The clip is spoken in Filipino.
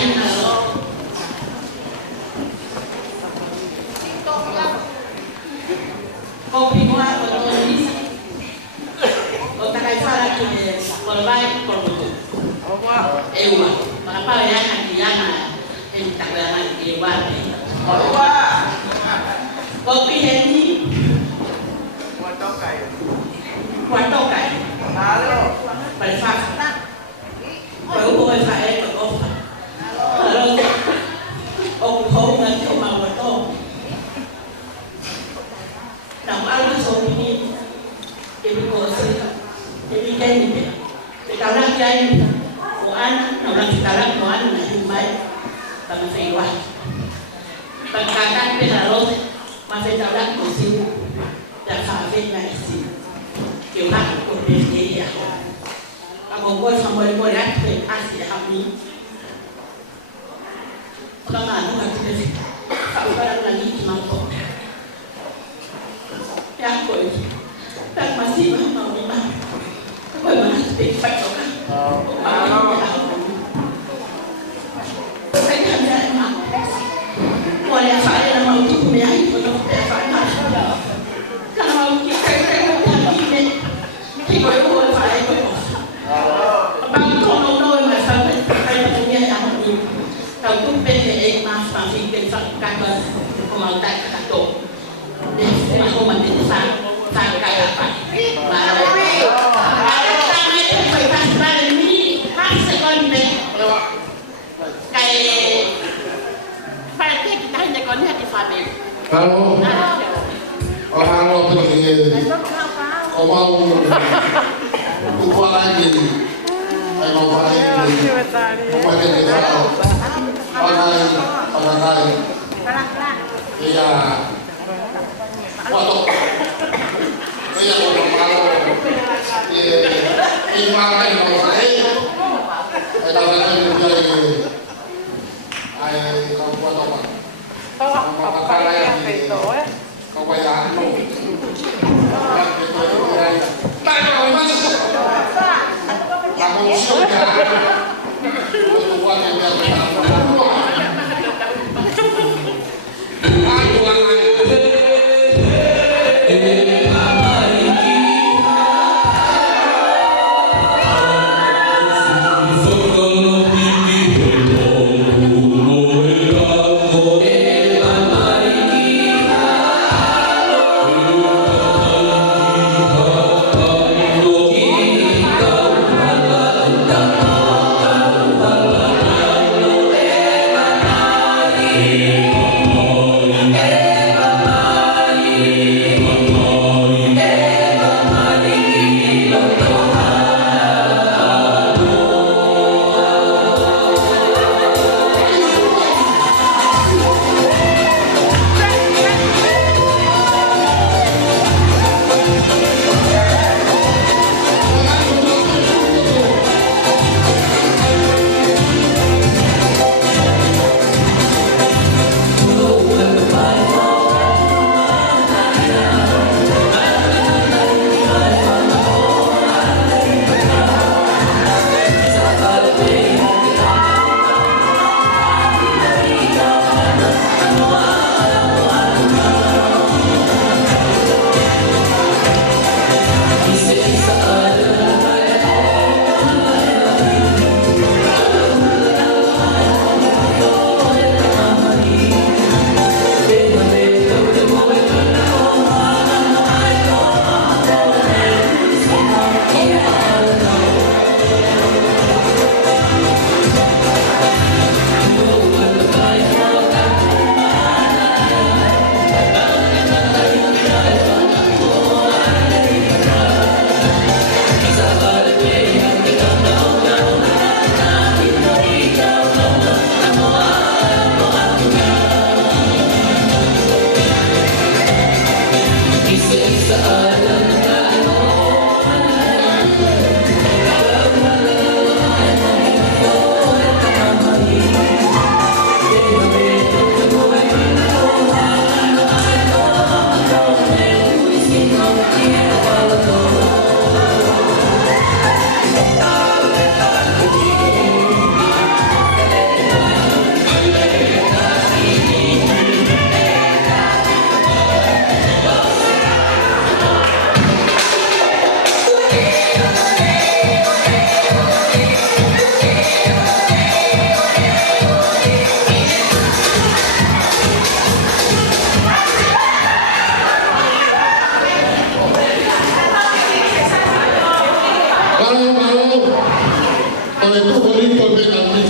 ahí nada. Kopi mua untuk ini, untuk kaisar kita korban korban. Ewa, apa yang nanti yang tak berani ewa ni. Kopi ini, kuat tokai, lalu berfakta, berubah saya berubah. Lalu, ông nanti omang bertemu. Nam alma so ini, jadi kosi, jadi kaini, sekarang kaini, orang, orang sekarang orang nak himai, kami sewa. Bangkakan penaros, masih sekarang kosi, yang kami nasi, kita kopi dia. Aku buat sampai boleh asyik kami. Kamu nak kita, kalau orang lagi cuma kau. Yang kau tak masih mau ni mah, kau masih cepat kau kan? Saya kan dah mah, boleh saya mau tu punya itu tu saya kalau mau kita mau ni, kita boleh saya tu. Bang kau nol macam saya punya yang ni, kau tu pendek mas masih pensar kakak kau tak tahu. Aku mandi sangkai apa? Lalu, kalau kami itu berpasrah ini masih konde, kayak pada kita hanya konde di Fabel. Halo, orang mau pergi, kau mau lupa lagi, saya mau lagi, mau pergi ke orang lain, iya. Untuk saya mau iman yang saya tahu dari kau buat apa? Kau pakai yang kau bayar tu. Tak kau masuk. Kamu sudah.